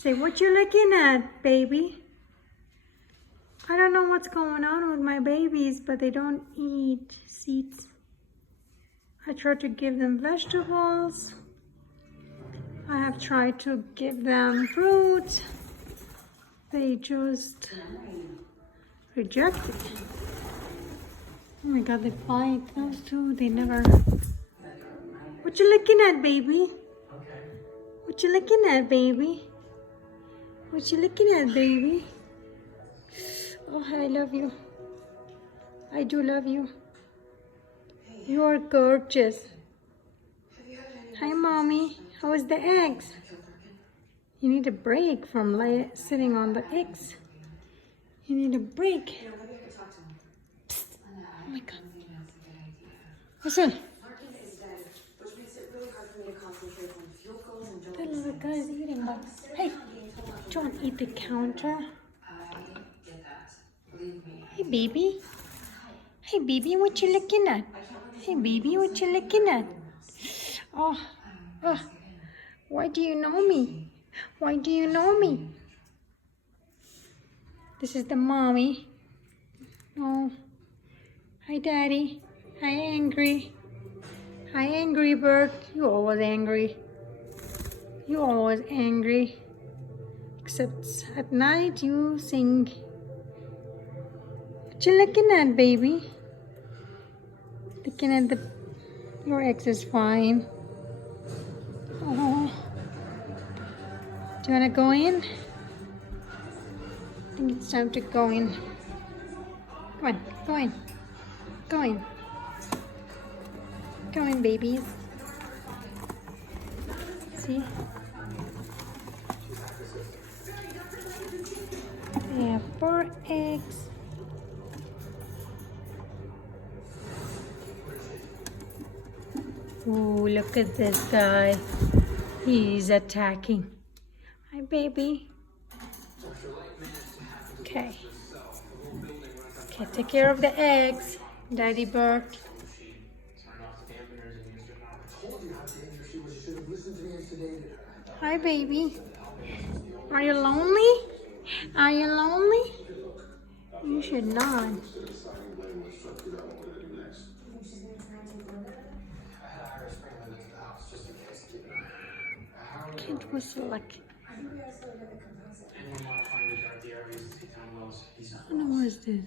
Say, what you looking at, baby? I don't know what's going on with my babies, but they don't eat seeds. I try to give them vegetables. I have tried to give them fruit. They just reject it. Oh my God, they fight. Those two, they never... What you looking at, baby? What you looking at, baby? What you looking at, baby? Oh, I love you. I do love you. You are gorgeous. Hi, Mommy. How was the eggs? You need a break from sitting on the eggs. You need a break. Psst. Oh my God. Listen. That little guy's eating, but hey, don't eat the counter. Hey, baby. Hey, baby, what you looking at? Hey, baby, what you looking at? Oh, why do you know me? Why do you know me? This is the mommy. Oh, hi, Daddy. Hi, Angry. Hi, Angry Bird. You always angry. You always angry. Except at night you sing. What you looking at, baby? Looking at your ex is fine. Oh. Do you want to go in? I think it's time to go in. Come on, go in. Go in. Come in, babies. See? We have 4 eggs. Ooh, look at this guy. He's attacking. Hi, baby. Okay. Okay, take care of the eggs, Daddy Bird. Hi, baby. Are you lonely? Are you lonely? You should not. Can't whistle like... I don't know what is this.